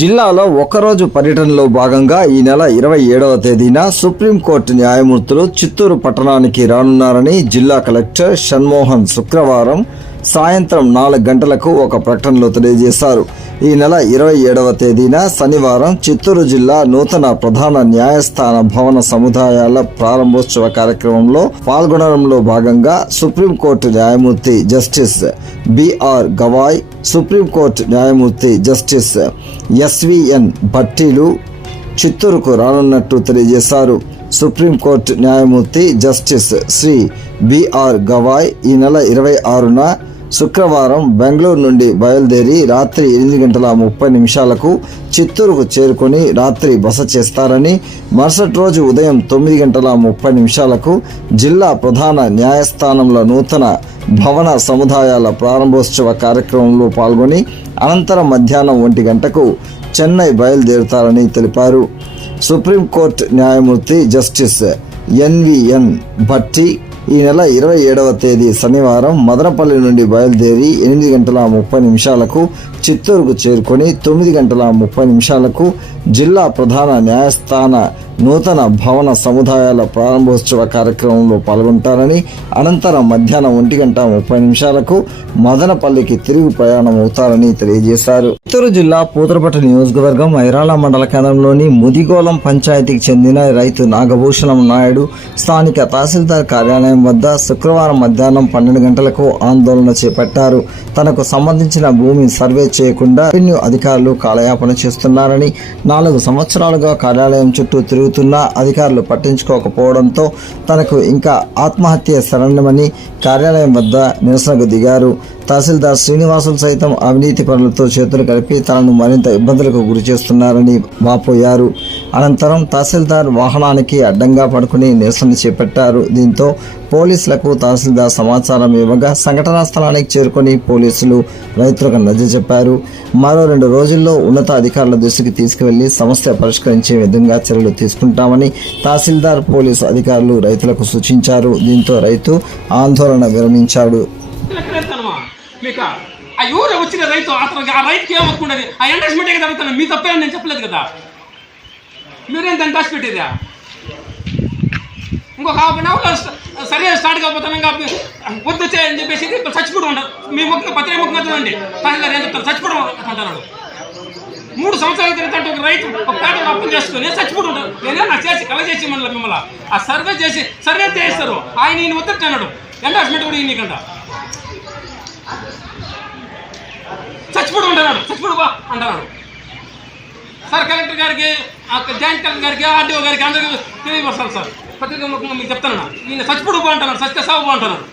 జిల్లాలో ఒకరోజు పర్యటనలో భాగంగా ఈ నెల 27వ తేదీన సుప్రీంకోర్టు న్యాయమూర్తులు చిత్తూరు పట్టణానికి రానున్నారని జిల్లా కలెక్టర్ షణ్మోహన్ శుక్రవారం సాయంత్రం 4 గంటలకు ఒక ప్రకటనలో తెలియజేశారు. ఈ నెల 27వ తేదీన శనివారం చిత్తూరు జిల్లా నూతన ప్రధాన న్యాయస్థాన భవన సముదాయాల ప్రారంభోత్సవ కార్యక్రమంలో పాల్గొనడంలో భాగంగా సుప్రీంకోర్టు న్యాయమూర్తి జస్టిస్ బిఆర్ గవాయ్, సుప్రీంకోర్టు న్యాయమూర్తి జస్టిస్ ఎస్విఎన్ భట్టీలు చిత్తూరుకు రానున్నట్టు తెలియజేశారు. సుప్రీంకోర్టు న్యాయమూర్తి జస్టిస్ శ్రీ బిఆర్ గవాయ్ ఈ నెల 26న శుక్రవారం బెంగళూరు నుండి బయలుదేరి రాత్రి 8:30 చిత్తూరుకు చేరుకొని రాత్రి బస చేస్తారని, మరుసటి రోజు ఉదయం 9:30 జిల్లా ప్రధాన న్యాయస్థానంలో నూతన భవన సముదాయాల ప్రారంభోత్సవ కార్యక్రమంలో పాల్గొని అనంతరం మధ్యాహ్నం 1 గంటకు చెన్నై బయలుదేరుతారని తెలిపారు. సుప్రీంకోర్టు న్యాయమూర్తి జస్టిస్ ఎన్విఎన్ భట్టి ఈ నెల 27వ తేదీ శనివారం మదనపల్లి నుండి బయలుదేరి 8:30 చిత్తూరుకు చేరుకొని 9:30 జిల్లా ప్రధాన న్యాయస్థాన నూతన భవన సముదాయాల ప్రారంభోత్సవ కార్యక్రమంలో పాల్గొంటారని, అనంతరం మధ్యాహ్నం 1:30 మదనపల్లికి తిరుగు ప్రయాణం అవుతారని తెలియజేశారు. చిత్తూరు జిల్లా పూతలపట్టు నియోజకవర్గం ఐరాల మండల కేంద్రంలోని ముదిగోళం పంచాయతీకి చెందిన రైతు నాగభూషణం నాయుడు స్థానిక తహసీల్దార్ కార్యాలయం వద్ద శుక్రవారం మధ్యాహ్నం 12 గంటలకు ఆందోళన చేపట్టారు. తనకు సంబంధించిన భూమి సర్వే చేయకుండా రెవెన్యూ అధికారులు కాలయాపన చేస్తున్నారని, 4 సంవత్సరాలుగా కార్యాలయం చుట్టూ తిరుగుతున్నా అధికారులు పట్టించుకోకపోవడంతో తనకు ఇంకా ఆత్మహత్య శరణమని కార్యాలయం వద్ద నిరసనకు దిగారు. తహసీల్దార్ శ్రీనివాసులు సైతం అవినీతి పనులతో చేతులు కలిపి తనను మరింత ఇబ్బందులకు గురి చేస్తున్నారని వాపోయారు. అనంతరం తహసీల్దార్ వాహనానికి అడ్డంగా పడుకుని నిరసన చేపట్టారు. దీంతో పోలీసులకు తహసీల్దార్ సమాచారం ఇవ్వగా సంఘటనా స్థలానికి చేరుకొని పోలీసులు రైతులకు నచ్చజెప్పారు. మరో 2 రోజుల్లో ఉన్నత అధికారుల దృష్టికి తీసుకువెళ్లి సమస్య పరిష్కరించే విధంగా చర్యలు తీసుకుంటామని తహసీల్దార్ పోలీసు అధికారులు రైతులకు సూచించారు. దీంతో రైతు ఆందోళన విరమించాడు. వచ్చిన రైతు అతను ఆ రైతుకి ఏమవుతుండదు, ఆ ఎండర్స్మెంటే కదా అడుగుతాను. మీ తప్పేమని నేను చెప్పలేదు కదా, మీరేం దాన్ని దాచి పెట్టేదా? ఇంకొక హాఫ్ అన్ అవర్లో సరే స్టార్ట్ కాకపోతాను వద్దు అని చెప్పేసి చచ్చిపోవడం ఉంటారు. మీ ముఖ్యంగా పత్రిక ముఖ్యంగా చూడండి, తహసీల్దార్ ఏం చెప్తారు, చచ్చిపోవడం అంటున్నాడు. 3 సంవత్సరాల క్రితం ఒక రైతు ఒక పేట అప్పులు చేసుకుని చచ్చిపోతూ ఉంటారు. నేనే నాకు చేసి కల చేసి మిమ్మల్ని ఆ సర్వే చేస్తారు. ఆయన ఈయన వద్దట్టు అన్నాడు, ఎండార్స్మెంట్ కూడా ఈయనకంట చచ్చిపోవడం అంటున్నాడు. సార్ కలెక్టర్ గారికి, జాయింట్ కలెక్టర్ గారికి, ఆర్డీఓ గారికి అందరికీ తెలియపరుస్తాను సార్. పత్రిక ముఖ్యంగా మీకు చెప్తాను, ఈయన చచ్చిపోవడం అంటున్నాడు, సత్య సాగు అంటున్నాడు.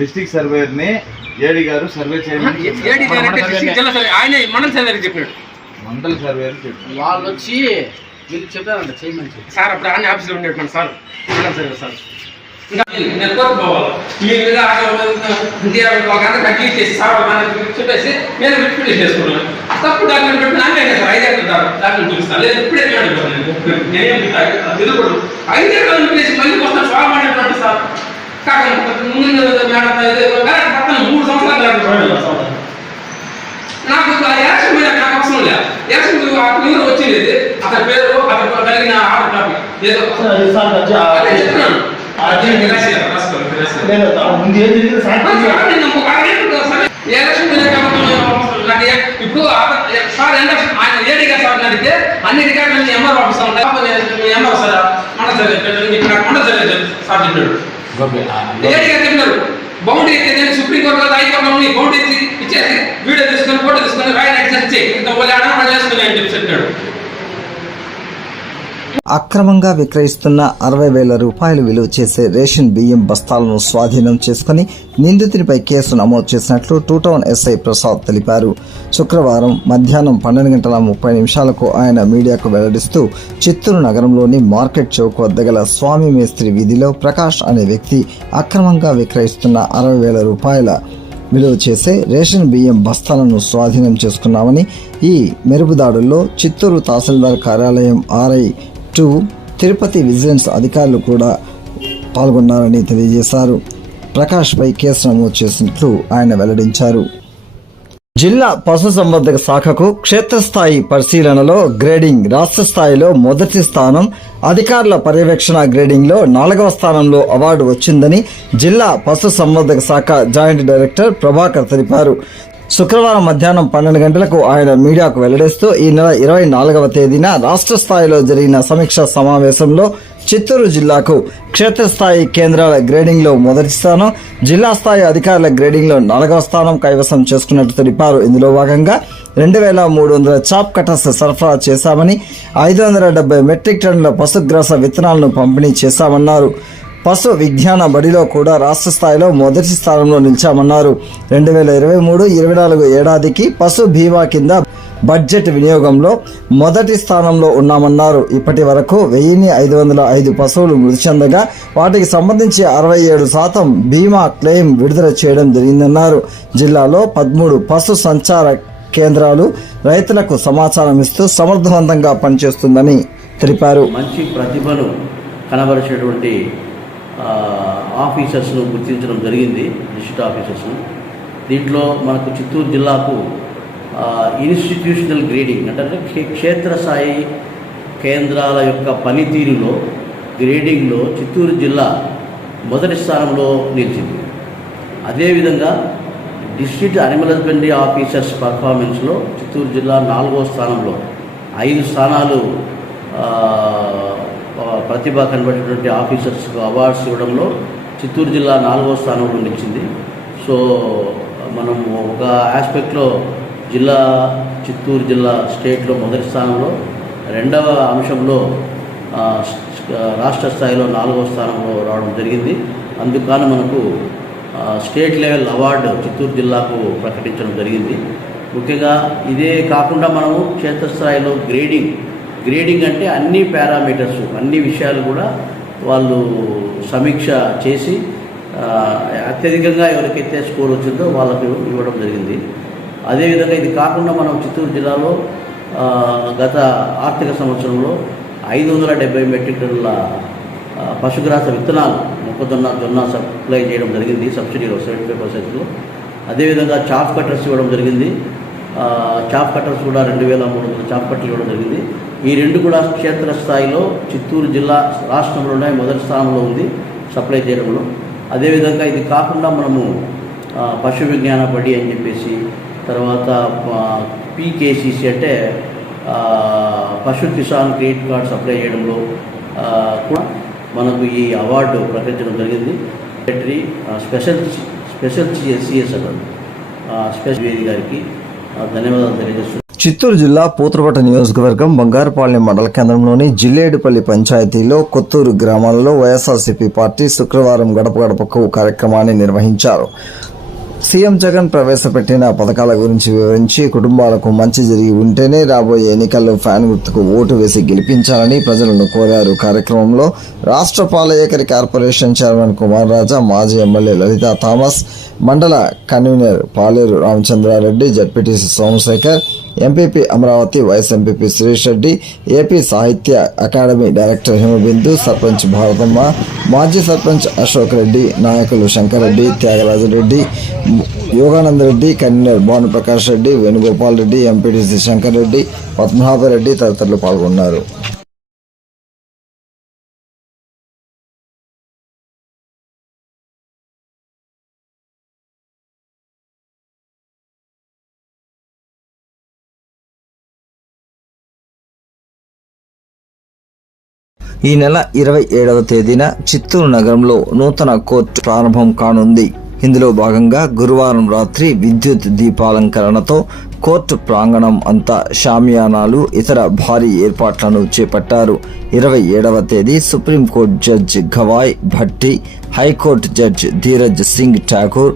డిస్ట్రిక్ట్ సర్వేయర్ని ఏడి గారు సర్వే చేయమని ఆయన మండల సర్వేయర్ చెప్పాడు. మండల సర్వేయర్ చెప్పాడు, వాళ్ళు వచ్చి మీరు చెప్పారంట చేయమని సార్. అప్పుడు ఆయన ఆఫీస్లో ఉండేట్టున్నాను సార్, మండల సర్వేయర్ సార్. నేను కోరుకోవాలి మీ మీద ఒక కంప్లీట్ చేసి సార్ చెప్పేసి నేను రిప్యూట్ చేసుకున్నాను. తప్పు డాక్యుమెంట్ పెట్టి నాకే సార్ 5 ఏళ్ళు డాక్యుమెంట్ చూపిస్తాను. లేదు ఇప్పుడే నేనేం ఎదుర్కొడు 5 ఏళ్ళు చేసి మళ్ళీ వస్తాను సార్ అనేటువంటి సార్. కాకపోతే ముందు పక్కన 3 సంవత్సరాలు నాకు యాక్షన్ మీద నాకు అవసరం లేదు. యాక్షన్ క్లియర్ వచ్చింది, అతని పేరు అతను కలిగిన ఆర్డర్ కాపీ ఏదో చెప్తున్నాను. ఇప్పుడు ఆయన ఏడిగా సార్ అడిగితే అన్ని రికార్డులు ఎంఆర్ ఆఫీస్ ఉంటాయి. ఎంఆర్ సార్ మండల సార్ చెప్పాడు, ఏడిగా చెప్పినారు. బౌండరీ అయితే సుప్రీంకోర్టు హైకోర్టు బౌండరీ ఇచ్చేసి వీడియో తీసుకొని ఫోటో తీసుకొని రాయడానికి చేసుకుని అని చెప్పాడు. అక్రమంగా విక్రయిస్తున్న 60,000 రూపాయలు విలువ చేసే రేషన్ బియ్యం బస్తాలను స్వాధీనం చేసుకుని నిందితునిపై కేసు నమోదు చేసినట్లు 2 టౌన్ ఎస్ఐ ప్రసాద్ తెలిపారు. శుక్రవారం మధ్యాహ్నం 12:30 ఆయన మీడియాకు వెల్లడిస్తూ చిత్తూరు నగరంలోని మార్కెట్ చౌక్ వద్ద గల స్వామి మేస్త్రి వీధిలో ప్రకాష్ అనే వ్యక్తి అక్రమంగా విక్రయిస్తున్న 60,000 రూపాయల విలువ చేసే రేషన్ బియ్యం బస్తాలను స్వాధీనం చేసుకున్నామని, ఈ మెరుపుదాడుల్లో చిత్తూరు తహసీల్దార్ కార్యాలయం RI2 తిరుపతి విజిలెన్స్ అధికారులు కూడా పాల్గొన్నారని తెలియజేశారు. ప్రకాష్పై కేసు నమోదు చేసినట్లు ఆయన వెల్లడించారు. జిల్లా పశుసంవర్ధక శాఖకు క్షేత్రస్థాయి పరిశీలనలో గ్రేడింగ్ రాష్ట్ర స్థాయిలో మొదటి స్థానం, అధికారుల పర్యవేక్షణ గ్రేడింగ్ లో 4వ స్థానంలో అవార్డు వచ్చిందని జిల్లా పశుసంవర్ధక శాఖ జాయింట్ డైరెక్టర్ ప్రభాకర్ తెలిపారు. శుక్రవారం మధ్యాహ్నం 12 గంటలకు ఆయన మీడియాకు వెల్లడిస్తూ ఈ నెల 24వ తేదీన రాష్ట్ర స్థాయిలో జరిగిన సమీక్షా సమావేశంలో చిత్తూరు జిల్లాకు క్షేత్రస్థాయి కేంద్రాల గ్రేడింగ్ లో మొదటి స్థానం, జిల్లా స్థాయి అధికారుల గ్రేడింగ్ లో 4వ స్థానం కైవసం చేసుకున్నట్టు తెలిపారు. ఇందులో భాగంగా 2300 చాప్ కటర్స్ సరఫరా చేశామని, 570 మెట్రిక్ టన్నుల పశుగ్రాస విత్తనాలను పంపిణీ చేశామన్నారు. పశు విజ్ఞాన బడిలో కూడా రాష్ట్ర స్థాయిలో మొదటి స్థానంలో నిలిచామన్నారు. 2023-24 ఏడాదికి పశు బీమా కింద బడ్జెట్ వినియోగంలో మొదటి స్థానంలో ఉన్నామన్నారు. ఇప్పటి వరకు 1505 పశువులు మృతి చెందగా వాటికి సంబంధించి 67% బీమా క్లెయిమ్ విడుదల చేయడం జరిగిందన్నారు. జిల్లాలో 13 పశు సంచార కేంద్రాలు రైతులకు సమాచారం ఇస్తూ సమర్థవంతంగా పనిచేస్తుందని తెలిపారు. మంచి ప్రతిభను కనబరిచేటువంటి ఆఫీసర్స్ను గుర్తించడం జరిగింది, డిస్ట్రిక్ట్ ఆఫీసర్స్ను. దీంట్లో మనకు చిత్తూరు జిల్లాకు ఇన్స్టిట్యూషనల్ గ్రేడింగ్ అంటే క్షేత్రస్థాయి కేంద్రాల యొక్క పనితీరులో గ్రేడింగ్లో చిత్తూరు జిల్లా మొదటి స్థానంలో నిలిచింది. అదేవిధంగా డిస్ట్రిక్ట్ అనిమల్ హస్బెండరీ ఆఫీసర్స్ పర్ఫార్మెన్స్లో చిత్తూరు జిల్లా 4వ స్థానంలో, 5 స్థానాలు ప్రతిభ కనబడేటువంటి ఆఫీసర్స్కు అవార్డ్స్ ఇవ్వడంలో చిత్తూరు జిల్లా 4వ స్థానంలో నిలిచింది. సో మనం ఒక ఆస్పెక్ట్లో చిత్తూరు జిల్లా స్టేట్లో మొదటి స్థానంలో, 2వ అంశంలో రాష్ట్ర స్థాయిలో 4వ స్థానంలో రావడం జరిగింది. అందుకని మనకు స్టేట్ లెవెల్ అవార్డు చిత్తూరు జిల్లాకు ప్రకటించడం జరిగింది. ముఖ్యంగా ఇదే కాకుండా మనము క్షేత్రస్థాయిలో గ్రేడింగ్ అంటే అన్ని పారామీటర్స్, అన్ని విషయాలు కూడా వాళ్ళు సమీక్ష చేసి అత్యధికంగా ఎవరికైతే స్కోర్ వచ్చిందో వాళ్ళకు ఇవ్వడం జరిగింది. అదేవిధంగా ఇది కాకుండా మనం చిత్తూరు జిల్లాలో గత ఆర్థిక సంవత్సరంలో 570 మెట్రిక్ టన్నుల పశుగ్రాస విత్తనాలు, మొక్కజొన్న, జొన్న సప్లై చేయడం జరిగింది సబ్సిడీలో 75%. అదేవిధంగా చాప్ కట్టర్స్ ఇవ్వడం జరిగింది. చాప్ కట్టర్స్ కూడా 2300 చాప్ కట్టర్లు ఇవ్వడం జరిగింది. ఈ 2 కూడా క్షేత్రస్థాయిలో చిత్తూరు జిల్లా రాష్ట్రంలోనే మొదటి స్థానంలో ఉంది సప్లై చేయడంలో. అదేవిధంగా ఇది కాకుండా మనము పశు విజ్ఞాన బడి అని చెప్పేసి, తర్వాత పీకేసీసీ అంటే పశు కిసాన్ క్రెడిట్ కార్డ్ సప్లై చేయడంలో కూడా మనకు ఈ అవార్డు ప్రకటించడం జరిగింది. సెక్రటరీ స్పెషల్ సిఎస్ అన్నారు స్పెషల్ వేది గారికి ధన్యవాదాలు తెలియజేస్తున్నాను. చిత్తూరు జిల్లా పూతలపట్టు నియోజకవర్గం బంగారుపాలెం మండల కేంద్రంలోని జిల్లేడుపల్లి పంచాయతీలో కొత్తూరు గ్రామాలలో వైఎస్ఆర్సీపీ పార్టీ శుక్రవారం గడప గడపకు కార్యక్రమాన్ని నిర్వహించారు. సీఎం జగన్ ప్రవేశపెట్టిన పథకాల గురించి వివరించి కుటుంబాలకు మంచి జరిగి ఉంటేనే రాబోయే ఎన్నికల్లో ఫ్యాన్ గుర్తుకు ఓటు వేసి గెలిపించాలని ప్రజలను కోరారు. కార్యక్రమంలో రాష్ట్ర పాలయేకరి కార్పొరేషన్ చైర్మన్ కుమార్ రాజా, మాజీ MLA Lalitha Thomas, mandal convener Paleru Ramachandra Reddy, ZPTC Somashekar, MPP Amaravathi, vice MPP Srish Reddy, AP Sahitya academy director Himabindu, sarpanch Bharathamma, మాజీ సర్పంచ్ అశోక్ రెడ్డి, నాయకులు శంకర్ రెడ్డి, త్యాగరాజరెడ్డి, యోగానందరెడ్డి, కన్వీనర్ భానుప్రకాష్ రెడ్డి, వేణుగోపాల్ రెడ్డి, ఎంపీటీసీ శంకర్ రెడ్డి, పద్మనాభరెడ్డి తదితరులు పాల్గొన్నారు. ఈ నెల 27వ తేదీన చిత్తూరు నగరంలో నూతన కోర్టు ప్రారంభం కానుంది. ఇందులో భాగంగా గురువారం రాత్రి విద్యుత్ దీపాలంకరణతో కోర్టు ప్రాంగణం అంతా షామియానాలు, ఇతర భారీ ఏర్పాట్లను చేపట్టారు. 27వ తేదీ supreme court judge Gavai Bhatti, high court judge Dhiraj Singh Thakur,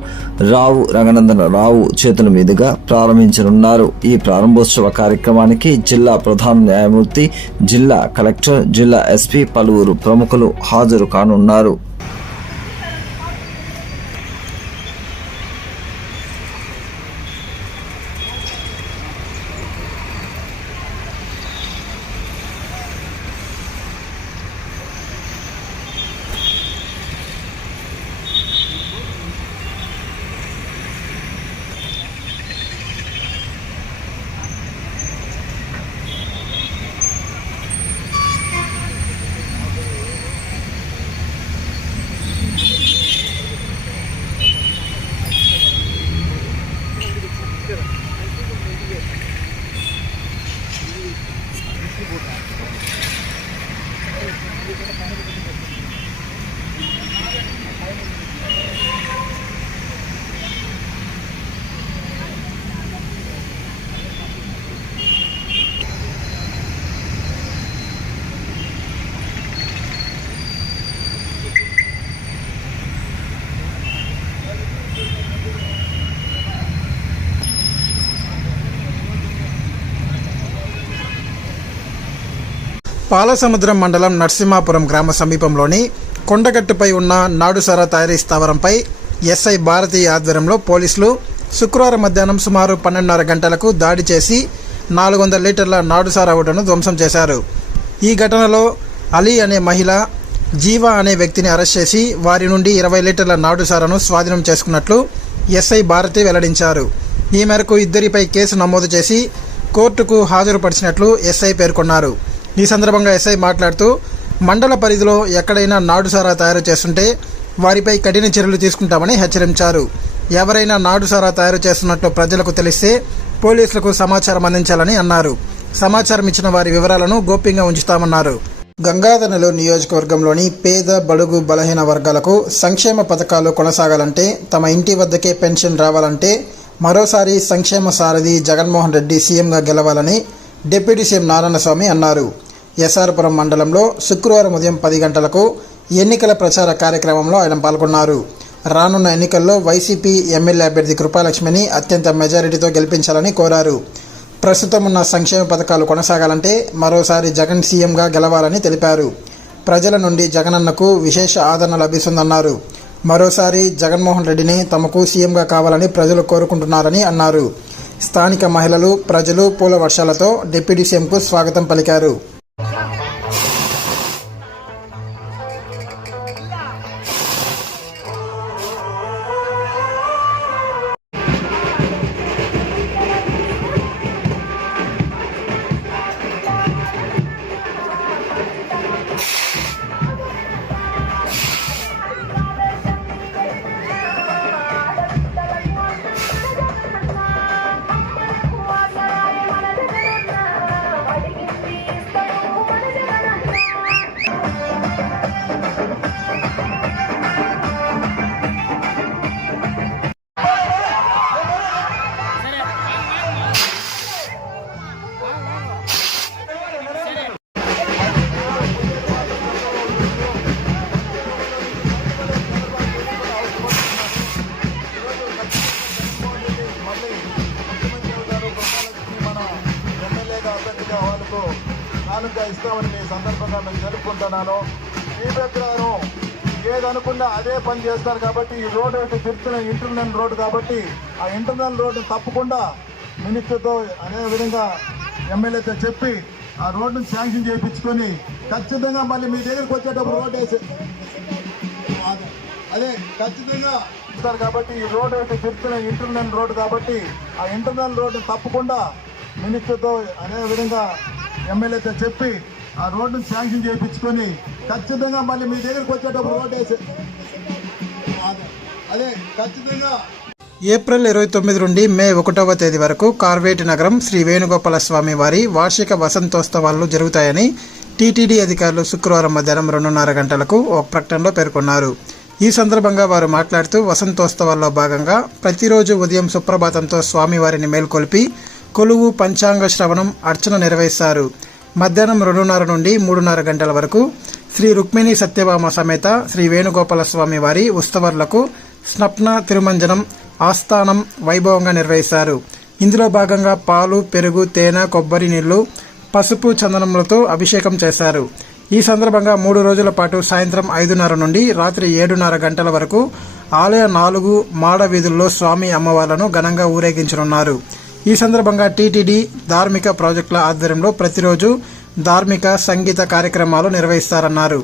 Rao Ranganandana Rao చేతుల మీదుగా ప్రారంభించనున్నారు. ఈ ప్రారంభోత్సవ కార్యక్రమానికి జిల్లా ప్రధాన న్యాయమూర్తి, జిల్లా కలెక్టర్, జిల్లా ఎస్పీ, పలువురు ప్రముఖులు హాజరు కానున్నారు. పాలసముద్రం మండలం నరసింహాపురం గ్రామ సమీపంలోని కొండగట్టుపై ఉన్న నాడుసారా తయారీ స్థావరంపై ఎస్ఐ భారతి ఆధ్వర్యంలో పోలీసులు శుక్రవారం మధ్యాహ్నం సుమారు 12:30 గంటలకు దాడి చేసి 400 లీటర్ల నాడుసారా ఓటను ధ్వంసం చేశారు. ఈ ఘటనలో అలీ అనే మహిళ, జీవా అనే వ్యక్తిని అరెస్ట్ చేసి వారి నుండి 20 లీటర్ల నాడుసారాను స్వాధీనం చేసుకున్నట్లు ఎస్ఐ భారతి వెల్లడించారు. ఈ మేరకు ఇద్దరిపై కేసు నమోదు చేసి కోర్టుకు హాజరుపరిచినట్లు ఎస్ఐ పేర్కొన్నారు. ఈ సందర్భంగా ఎస్ఐ మాట్లాడుతూ మండల పరిధిలో ఎక్కడైనా నాడుసారా తయారు చేస్తుంటే వారిపై కఠిన చర్యలు తీసుకుంటామని హెచ్చరించారు. ఎవరైనా నాడుసారా తయారు చేస్తున్నట్లు ప్రజలకు తెలిస్తే పోలీసులకు సమాచారం అందించాలని అన్నారు. సమాచారం ఇచ్చిన వారి వివరాలను గోప్యంగా ఉంచుతామన్నారు. గంగాధరనెల్లూరు నియోజకవర్గంలోని పేద, బడుగు, బలహీన వర్గాలకు సంక్షేమ పథకాలు కొనసాగాలంటే, తమ ఇంటి వద్దకే పెన్షన్ రావాలంటే మరోసారి సంక్షేమ సారథి జగన్మోహన్ రెడ్డి సీఎంగా గెలవాలని డిప్యూటీ సీఎం నారాయణస్వామి అన్నారు. ఎస్ఆర్పురం మండలంలో శుక్రవారం ఉదయం 10 గంటలకు ఎన్నికల ప్రచార కార్యక్రమంలో ఆయన పాల్గొన్నారు. రానున్న ఎన్నికల్లో వైసీపీ ఎమ్మెల్యే అభ్యర్థి కృపాలక్ష్మిని అత్యంత మెజారిటీతో గెలిపించాలని కోరారు. ప్రస్తుతం ఉన్న సంక్షేమ పథకాలు కొనసాగాలంటే మరోసారి జగన్ సీఎంగా గెలవాలని తెలిపారు. ప్రజల నుండి జగనన్నకు విశేష ఆదరణ లభిస్తుందన్నారు. మరోసారి జగన్మోహన్ రెడ్డిని తమకు సీఎంగా కావాలని ప్రజలు కోరుకుంటున్నారని అన్నారు. స్థానిక మహిళలు, ప్రజలు పూల వర్షాలతో డిప్యూటీ సీఎంకు స్వాగతం పలికారు. కానుక ఇస్తామని మీ సందర్భంగా నేను తెలుపుకుంటున్నాను. మీ ప్రకారం ఏదనుకున్నా అదే పని చేస్తారు కాబట్టి ఈ రోడ్డు అయితే తిరుగుతున్న ఇంటర్నల్ రోడ్డు కాబట్టి ఆ ఇంటర్నల్ రోడ్డు తప్పకుండా మినిస్టర్తో అదేవిధంగా ఎమ్మెల్యేతో చెప్పి ఆ రోడ్డును శాంక్షన్ చేయించుకొని ఖచ్చితంగా మళ్ళీ మీ దగ్గరికి వచ్చేటప్పుడు రోడ్డు వేసి అదే ఖచ్చితంగా ఇస్తారు కాబట్టి ఈ రోడ్డు అయితే తిరుగుతున్న ఇంటర్నల్ రోడ్డు కాబట్టి ఆ ఇంటర్నల్ రోడ్డు తప్పకుండా మినిస్టర్తో అదేవిధంగా ఎమ్మెల్యేతో చెప్పి ఆ రోడ్డును శాంక్షన్ చేయించుకొని ఖచ్చితంగా మళ్ళీ మీ దగ్గరికి వచ్చేటప్పుడు రోడ్డు వేసి అదే ఖచ్చితంగా. ఏప్రిల్ 29 నుండి మే 1వ తేదీ వరకు కార్వేటి నగరం శ్రీ వేణుగోపాల స్వామి వారి వార్షిక వసంతోత్సవాలు జరుగుతాయని టీటీడీ అధికారులు శుక్రవారం మధ్యాహ్నం 2:30 గంటలకు ఒక ప్రకటనలో పేర్కొన్నారు. ఈ సందర్భంగా వారు మాట్లాడుతూ వసంతోత్సవాల్లో భాగంగా ప్రతిరోజు ఉదయం సుప్రభాతంతో స్వామివారిని మేల్కొల్పి కొలువు, పంచాంగ శ్రవణం, అర్చన నిర్వహిస్తారు. మధ్యాహ్నం 2:30 నుండి 3:30 గంటల వరకు శ్రీ రుక్మిణి సత్యభామ సమేత శ్రీ వేణుగోపాల స్వామి వారి ఉత్సవాలకు స్నప్న తిరుమంజనం, ఆస్థానం వైభవంగా నిర్వహిస్తారు. ఇందులో భాగంగా పాలు, పెరుగు, తేనె, కొబ్బరి నీళ్లు, పసుపు, చందనములతో అభిషేకం చేశారు. ఈ సందర్భంగా 3 రోజుల పాటు సాయంత్రం 5:30 నుండి రాత్రి 7:30 గంటల వరకు ఆలయ 4 మాడ వీధుల్లో స్వామి అమ్మవార్లను ఘనంగా ఊరేగించనున్నారు. ఈ సందర్భంగా టీటీడీ ధార్మిక ప్రాజెక్టుల ఆధ్వర్యంలో ప్రతిరోజు ధార్మిక, సంగీత కార్యక్రమాలు నిర్వహిస్తారన్నారు.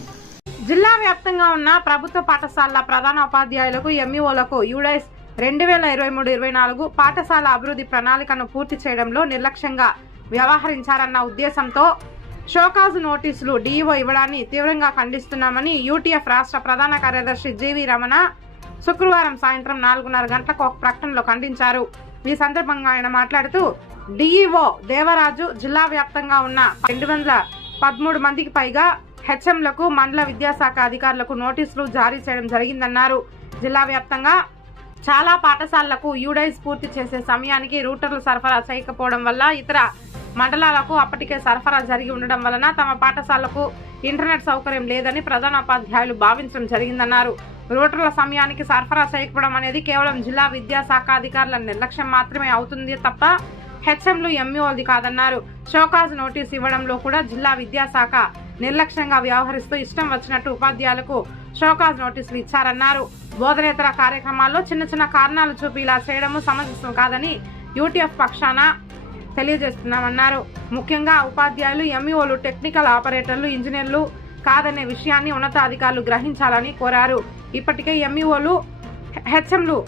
జిల్లా వ్యాప్తంగా ఉన్న ప్రభుత్వ పాఠశాలల ప్రధాన ఉపాధ్యాయులకు, ఎంఈఓలకు యుడైస్ 2023-24 పాఠశాల అభివృద్ధి ప్రణాళికను పూర్తి చేయడంలో నిర్లక్ష్యంగా వ్యవహరించారన్న ఉద్దేశంతో షోకాజు నోటీసులు డీఈఓ ఇవ్వడాన్ని తీవ్రంగా ఖండిస్తున్నామని యూటీఎఫ్ రాష్ట్ర ప్రధాన కార్యదర్శి జీవి రమణ శుక్రవారం సాయంత్రం 4:30 గంటలకు ఒక ప్రకటనలో ఖండించారు. ఈ సందర్భంగా ఆయన మాట్లాడుతూ డీఈఓ దేవరాజు జిల్లా వ్యాప్తంగా ఉన్న 213 మందికి పైగా హెచ్ఎంలకు, మండల విద్యాశాఖ అధికారులకు నోటీసులు జారీ చేయడం జరిగిందన్నారు. జిల్లా వ్యాప్తంగా చాలా పాఠశాలలకు యూడైస్ పూర్తి చేసే సమయానికి రూటర్లు సరఫరా చేయకపోవడం వల్ల ఇతర మండలాలకు అప్పటికే సరఫరా జరిగి ఉండడం వలన తమ పాఠశాలకు ఇంటర్నెట్ సౌకర్యం లేదని ప్రధానోపాధ్యాయులు భావించడం జరిగిందన్నారు. రూటర్ల సమయానికి సరఫరా చేయకపోవడం అనేది కేవలం జిల్లా విద్యాశాఖ అధికారుల నిర్లక్ష్యం మాత్రమే అవుతుంది తప్ప హెచ్ఎంలు ఎంఈఓలది కాదన్నారు. షోకాజ్ నోటీస్ ఇవ్వడంలో కూడా జిల్లా విద్యాశాఖ నిర్లక్ష్యంగా వ్యవహరిస్తూ ఇష్టం వచ్చినట్టు ఉపాధ్యాయులకు షోకాజ్ నోటీసులు ఇచ్చారన్నారు. బోధనేతర కార్యక్రమాల్లో చిన్న చిన్న కారణాలు చూపి ఇలా చేయడము సమంజసం కాదని యూటీఎఫ్ పక్షాన తెలియజేస్తున్నామన్నారు. ముఖ్యంగా ఉపాధ్యాయులు, ఎంఈఓలు, టెక్నికల్ ఆపరేటర్లు, ఇంజనీర్లు కాదనే విషయాన్ని ఉన్నతాధికారులు గ్రహించాలని కోరారు. ఇప్పటికే ఎంఈఓలు, హెచ్ఎంలు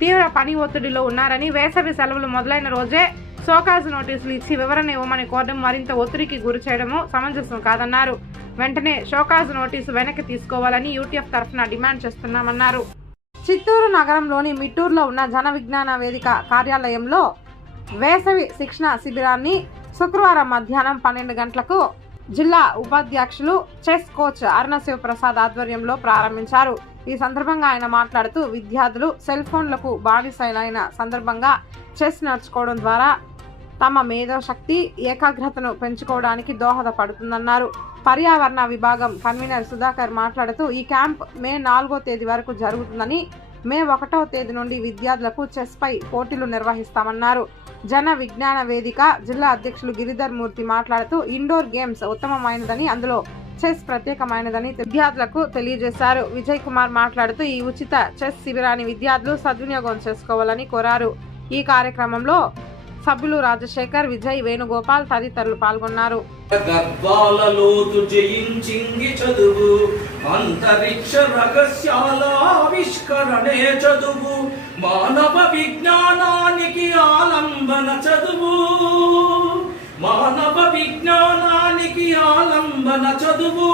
తీవ్ర పని ఒత్తిడిలో ఉన్నారని, వేసవి సెలవులు మొదలైన రోజే షోకాజ్ నోటీసులు ఇచ్చి వివరణ ఇవ్వమని కోరడం మరింత ఒత్తిడికి గురి చేయడము సమంజసం కాదన్నారు. వెంటనే షోకాజ్ నోటీసు వెనక్కి తీసుకోవాలని యూటీఎఫ్ తరఫున డిమాండ్ చేస్తున్నామన్నారు. చిత్తూరు నగరంలోని మిట్టూరులో ఉన్న జన విజ్ఞాన వేదిక కార్యాలయంలో వేసవి శిక్షణ శిబిరాన్ని శుక్రవారం మధ్యాహ్నం 12 గంటలకు జిల్లా ఉపాధ్యక్షులు చెస్ కోచ్ అరుణశివ ప్రసాద్ ఆధ్వర్యంలో ప్రారంభించారు. ఈ సందర్భంగా ఆయన మాట్లాడుతూ విద్యార్థులు సెల్ ఫోన్లకు బానిసైన సందర్భంగా చెస్ నేర్చుకోవడం ద్వారా తమ మేధోశక్తి, ఏకాగ్రతను పెంచుకోవడానికి దోహదపడుతుందన్నారు. పర్యావరణ విభాగం కన్వీనర్ సుధాకర్ మాట్లాడుతూ ఈ క్యాంప్ మే 4వ తేదీ వరకు జరుగుతుందని, మే 1వ తేదీ నుండి విద్యార్థులకు చెస్ పై పోటీలు నిర్వహిస్తామన్నారు. జన విజ్ఞాన వేదిక జిల్లా అధ్యక్షులు గిరిధర్ మూర్తి మాట్లాడుతూ ఇండోర్ గేమ్స్ ఉత్తమమైనదని, అందులో చెస్ ప్రత్యేకమైనదని విద్యార్థులకు తెలియజేశారు. విజయ్ కుమార్ మాట్లాడుతూ ఈ ఉచిత చెస్ శిబిరాన్ని విద్యార్థులు సద్వినియోగం చేసుకోవాలని కోరారు. ఈ కార్యక్రమంలో సభ్యులు రాజశేఖర్, విజయ్, వేణుగోపాల్ తదితరులు పాల్గొన్నారు. గర్భాలలోతు జయించింది చదువు, అంతరిక్ష రహస్యాల ఆవిష్కరణే చదువు, మానవ విజ్ఞానానికి ఆలంబన చదువు, మానవ విజ్ఞానానికి ఆలంబన చదువు,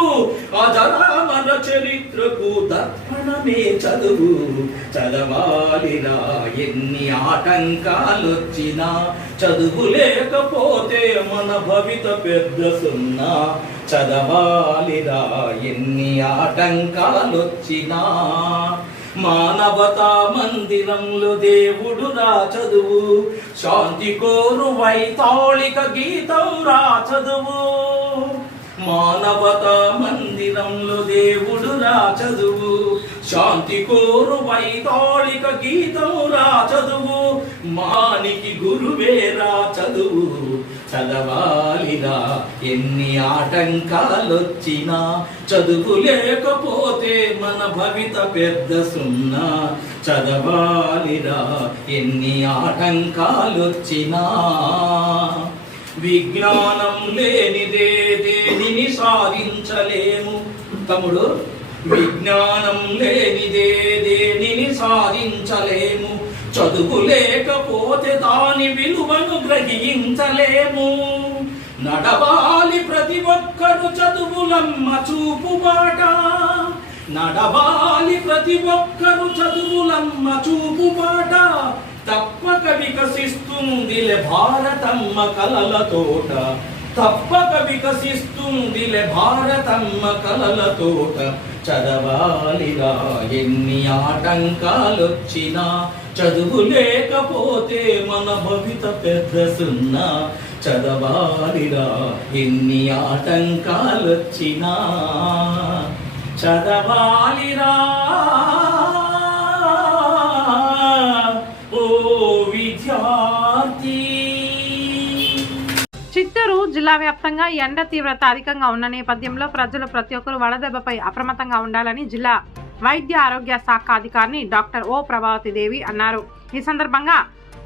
అజరామర చరిత్రకు దర్పణమే చదువు. చదవాలిరా ఎన్ని ఆటంకాలొచ్చినా, చదువు లేకపోతే మన భవిత పెద్ద సున్నా. చదవాలిరా ఎన్ని ఆటంకాలొచ్చినా, మానవతా మందిరంలో దేవుడు రా చదువు, శాంతి కోరు వైతాళిక గీతం రా చదువు. మానవతా మందిరంలో దేవుడు రా చదువు, శాంతి కోరు వైతాళిక గీతం రా చదువు, మానికి గురువే రా చదువు. చదవాలిరా ఎన్ని ఆటంకాలొచ్చినా, చదువు లేకపోతే మన భవిత పెద్ద సున్నా. చదవాలిరా ఎన్ని ఆటంకాలొచ్చినా, విజ్ఞానం లేనిదే దేనిని సాధించలేము. తమ్ముడు, విజ్ఞానం లేనిదే దేనిని సాధించలేము, చదువు లేకపోతే దాని విలువను గ్రహించలేము. నడవాలి ప్రతి ఒక్కరు చదువులమ్మ చూపుబాట, నడవాలి ప్రతి ఒక్కరు చదువులమ్మ చూపుబాట. తప్పక వికసిస్తుందిలే భారతమ్మ కలల తోట, తప్పక వికసిస్తుందిలే భారతమ్మ కలల తోట. చదవాలిరా ఎన్ని ఆటంకాలొచ్చినా, చదువు లేకపోతే మన భవిత పెద్ద సున్నా. చదవాలిరా ఎన్ని ఆటంకాలొచ్చినా, చదవాలిరా ఓ విద్యార్థి. చిత్తూరు జిల్లా వ్యాప్తంగా ఎండ తీవ్రత అధికంగా ఉన్న నేపథ్యంలో ప్రజలు ప్రతి ఒక్కరూ వడదెబ్బపై అప్రమత్తంగా ఉండాలని జిల్లా వైద్య ఆరోగ్య శాఖ అధికారిని డాక్టర్ ఓ ప్రభావతి దేవి అన్నారు. ఈ సందర్భంగా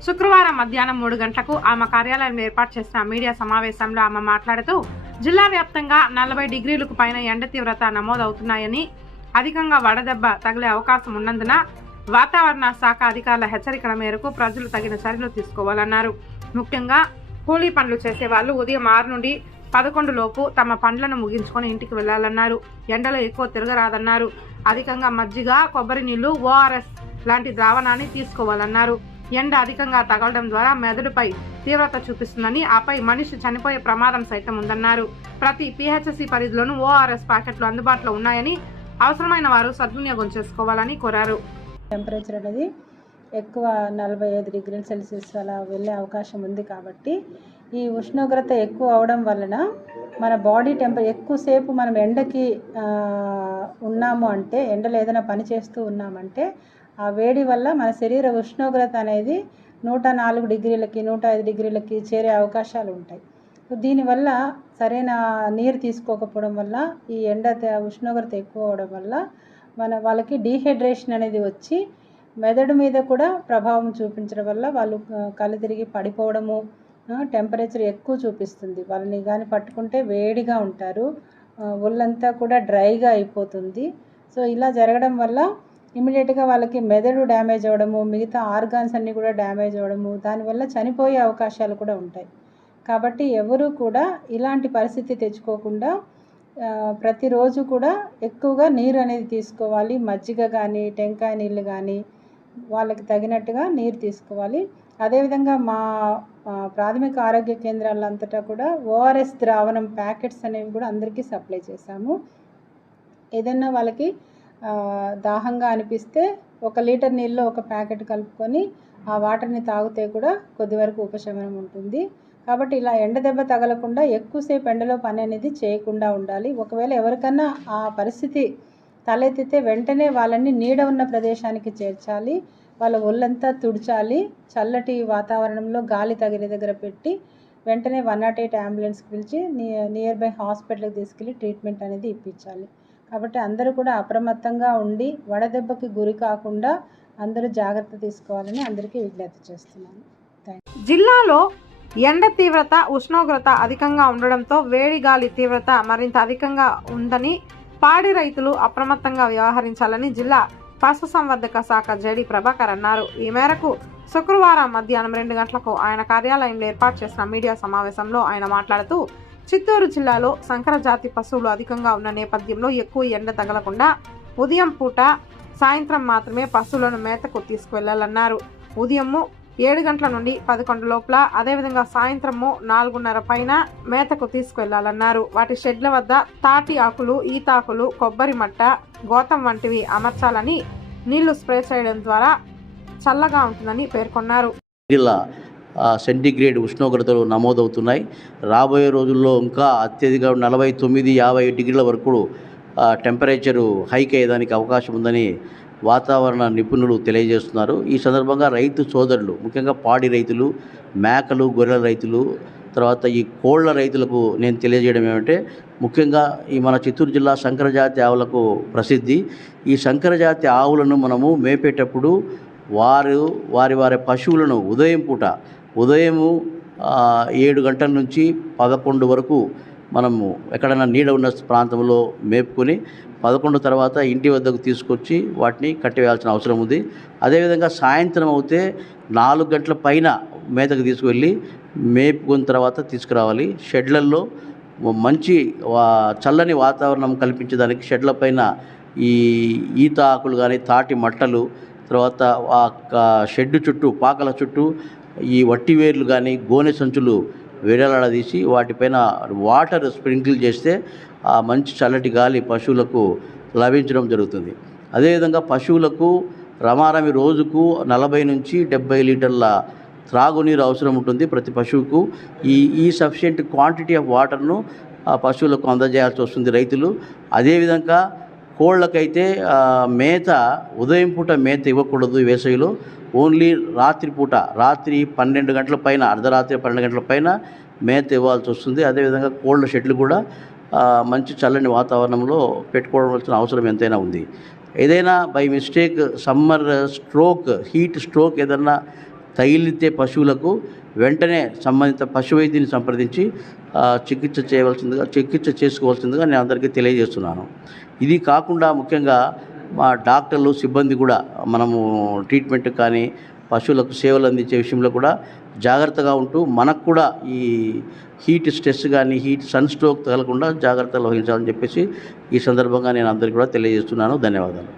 శుక్రవారం మధ్యాహ్నం 3 గంటలకు ఆమె కార్యాలయంలో ఏర్పాటు చేసిన మీడియా సమావేశంలో ఆమె మాట్లాడుతూ జిల్లా వ్యాప్తంగా 40 డిగ్రీలకు పైన ఎండ తీవ్రత నమోదవుతున్నాయని, అధికంగా వడదెబ్బ తగిలే అవకాశం ఉన్నందున వాతావరణ శాఖ అధికారుల హెచ్చరికల మేరకు ప్రజలు తగిన చర్యలు తీసుకోవాలన్నారు. ముఖ్యంగా కూలీ పనులు చేసే వాళ్ళు ఉదయం 6 నుండి 11 లోపు తమ పనులను ముగించుకొని ఇంటికి వెళ్లాలన్నారు. ఎండలో ఎక్కువ తిరగరాదన్నారు. అధికంగా మజ్జిగ, కొబ్బరి నీళ్లు, ఓఆర్ఎస్ లాంటి ద్రావణాన్ని తీసుకోవాలన్నారు. ఎండ అధికంగా తగలడం ద్వారా మెదడుపై తీవ్రత చూపిస్తుందని, ఆపై మనిషి చనిపోయే ప్రమాదం సైతం ఉందన్నారు. ప్రతి పిహెచ్సి పరిధిలోనూ ఓఆర్ఎస్ ప్యాకెట్లు అందుబాటులో ఉన్నాయని, అవసరమైన వారు సద్వినియోగం చేసుకోవాలని కోరారు. టెంపరేచర్ అనేది ఎక్కువ 45 డిగ్రీల సెల్సియస్ అలా వెళ్ళే అవకాశం ఉంది. కాబట్టి ఈ ఉష్ణోగ్రత ఎక్కువ అవడం వలన మన బాడీ ఎక్కువసేపు మనం ఎండకి ఉన్నాము అంటే, ఎండలో ఏదైనా పని చేస్తూ ఉన్నామంటే ఆ వేడి వల్ల మన శరీర ఉష్ణోగ్రత అనేది 104 డిగ్రీలకి 105 డిగ్రీలకి చేరే అవకాశాలు ఉంటాయి. సో దీనివల్ల సరైన నీరు తీసుకోకపోవడం వల్ల ఈ ఉష్ణోగ్రత ఎక్కువ అవడం వల్ల వాళ్ళకి డీహైడ్రేషన్ అనేది వచ్చి మెదడు మీద కూడా ప్రభావం చూపించడం వల్ల వాళ్ళు కళ్ళు తిరిగి పడిపోవడము, టెంపరేచర్ ఎక్కువ చూపిస్తుంది. వాళ్ళని కానీ పట్టుకుంటే వేడిగా ఉంటారు, ఒళ్ళంతా కూడా డ్రైగా అయిపోతుంది. సో ఇలా జరగడం వల్ల ఇమీడియట్గా వాళ్ళకి మెదడు డ్యామేజ్ అవ్వడము, మిగతా ఆర్గాన్స్ అన్నీ కూడా డ్యామేజ్ అవ్వడము, దానివల్ల చనిపోయే అవకాశాలు కూడా ఉంటాయి. కాబట్టి ఎవరు కూడా ఇలాంటి పరిస్థితి తెచ్చుకోకుండా ప్రతిరోజు కూడా ఎక్కువగా నీరు అనేది తీసుకోవాలి. మజ్జిగ కానీ టెంకాయ నీళ్ళు కానీ వాళ్ళకి తగినట్టుగా నీరు తీసుకోవాలి. అదేవిధంగా మా ప్రాథమిక ఆరోగ్య కేంద్రాలంతటా కూడా ఓఆర్ఎస్ ద్రావణం ప్యాకెట్స్ అనేవి కూడా అందరికీ సప్లై చేశాము. ఏదైనా వాళ్ళకి దాహంగా అనిపిస్తే 1 లీటర్ నీళ్ళలో 1 ప్యాకెట్ కలుపుకొని ఆ వాటర్ని తాగితే కూడా కొద్ది వరకు ఉపశమనం ఉంటుంది. కాబట్టి ఇలా ఎండ దెబ్బ తగలకుండా ఎక్కువసేపు ఎండలో పని అనేది చేయకుండా ఉండాలి. ఒకవేళ ఎవరికన్నా ఆ పరిస్థితి తలెత్తితే వెంటనే వాళ్ళని నీడ ఉన్న ప్రదేశానికి చేర్చాలి. వాళ్ళ ఒళ్ళంతా తుడిచాలి. చల్లటి వాతావరణంలో గాలి తగిలే దగ్గర పెట్టి వెంటనే 108 అంబులెన్స్కి పిలిచి నియర్ బై హాస్పిటల్కి తీసుకెళ్ళి ట్రీట్మెంట్ అనేది ఇప్పించాలి. కాబట్టి అందరూ కూడా అప్రమత్తంగా ఉండి వడదెబ్బకి గురి కాకుండా అందరూ జాగ్రత్త తీసుకోవాలని అందరికీ విజ్ఞప్తి చేస్తున్నాను. జిల్లాలో ఎండ తీవ్రత, ఉష్ణోగ్రత అధికంగా ఉండడంతో వేడి గాలి తీవ్రత మరింత అధికంగా ఉందని పాడి రైతులు అప్రమత్తంగా వ్యవహరించాలని జిల్లా పశుసంవర్ధక శాఖ జేడీ ప్రభాకర్ అన్నారు. ఈ మేరకు శుక్రవారం మధ్యాహ్నం 2 గంటలకు ఆయన కార్యాలయంలో ఏర్పాటు చేసిన మీడియా సమావేశంలో ఆయన మాట్లాడుతూ, చిత్తూరు జిల్లాలో సంకర జాతి పశువులు అధికంగా ఉన్న నేపథ్యంలో ఎక్కువ ఎండ తగలకుండా ఉదయం పూట, సాయంత్రం మాత్రమే పశువులను మేతకు తీసుకువెళ్లాలన్నారు. ఉదయం 7 గంటల నుండి 11 లోపల, అదేవిధంగా సాయంత్రము 4:30 పైన మేతకు తీసుకువెళ్లాలన్నారు. వాటి షెడ్ల వద్ద తాటి ఆకులు, ఈతాకులు, కొబ్బరి మట్ట, గోతం వంటివి అమర్చాలని, నీళ్లు స్ప్రే చేయడం ద్వారా చల్లగా ఉంటుందని పేర్కొన్నారు. సెంటీగ్రేడ్ ఉష్ణోగ్రతలు నమోదవుతున్నాయి. రాబోయే రోజుల్లో ఇంకా అత్యధిక 49-50 డిగ్రీల వరకు టెంపరేచరు హైక్ అయ్యేదానికి అవకాశం ఉందని వాతావరణ నిపుణులు తెలియజేస్తున్నారు. ఈ సందర్భంగా రైతు సోదరులు, ముఖ్యంగా పాడి రైతులు, మేకలు, గొర్రెల రైతులు, తర్వాత ఈ కోళ్ల రైతులకు నేను తెలియజేయడం ఏమంటే, ముఖ్యంగా ఈ మన చిత్తూరు జిల్లా సంకరజాతి ఆవులకు ప్రసిద్ధి. ఈ సంకరజాతి ఆవులను మనము మేపేటప్పుడు వారి పశువులను ఉదయం 7 గంటల నుంచి 11 వరకు మనము ఎక్కడైనా నీడ ఉన్న ప్రాంతంలో మేపుకొని 11 తర్వాత ఇంటి వద్దకు తీసుకొచ్చి వాటిని కట్టివేయాల్సిన అవసరం ఉంది. అదేవిధంగా సాయంత్రం అవుతే 4 గంటల పైన మేతకు తీసుకువెళ్ళి మేపుకున్న తర్వాత తీసుకురావాలి. షెడ్లలో మంచి చల్లని వాతావరణం కల్పించడానికి షెడ్ల పైన ఈ ఈత ఆకులు కానీ, తాటి మట్టలు, తర్వాత షెడ్డు చుట్టూ, పాకల చుట్టూ ఈ వట్టివేర్లు కానీ, గోనె సంచులు వేరేలాడదీసి వాటిపైన వాటర్ స్ప్రింకిల్ చేస్తే ఆ మంచి చల్లటి గాలి పశువులకు లభించడం జరుగుతుంది. అదేవిధంగా పశువులకు రమారమి రోజుకు 40 నుంచి 70 లీటర్ల త్రాగునీరు అవసరం ఉంటుంది ప్రతి పశువుకు. ఈ సఫిషియెంట్ క్వాంటిటీ ఆఫ్ వాటర్ను ఆ పశువులకు అందజేయాల్సి వస్తుంది రైతులు. అదేవిధంగా కోళ్ళకైతే మేత ఉదయం పూట మేత ఇవ్వకూడదు ఈ వేసవిలో. ఓన్లీ రాత్రి 12 గంటల పైన, అర్ధరాత్రి 12 గంటల పైన మేత ఇవ్వాల్సి వస్తుంది. అదేవిధంగా కోళ్ళ షెడ్లు కూడా మంచి చల్లని వాతావరణంలో పెట్టుకోవాల్సిన అవసరం ఎంతైనా ఉంది. ఏదైనా బై మిస్టేక్ హీట్ స్ట్రోక్ ఏదన్నా తగిలితే పశువులకు వెంటనే సంబంధిత పశువైద్యుని సంప్రదించి చికిత్స చేసుకోవాల్సిందిగా నేను అందరికీ తెలియజేస్తున్నాను. ఇది కాకుండా ముఖ్యంగా మా డాక్టర్లు, సిబ్బంది కూడా మనము ట్రీట్మెంట్ కానీ, పశువులకు సేవలు అందించే విషయంలో కూడా జాగ్రత్తగా ఉంటూ మనకు కూడా ఈ హీట్ స్ట్రెస్ కానీ, సన్ స్ట్రోక్ తగలకుండా జాగ్రత్తలు వహించాలని చెప్పేసి ఈ సందర్భంగా నేను అందరికీ కూడా తెలియజేస్తున్నాను. ధన్యవాదాలు.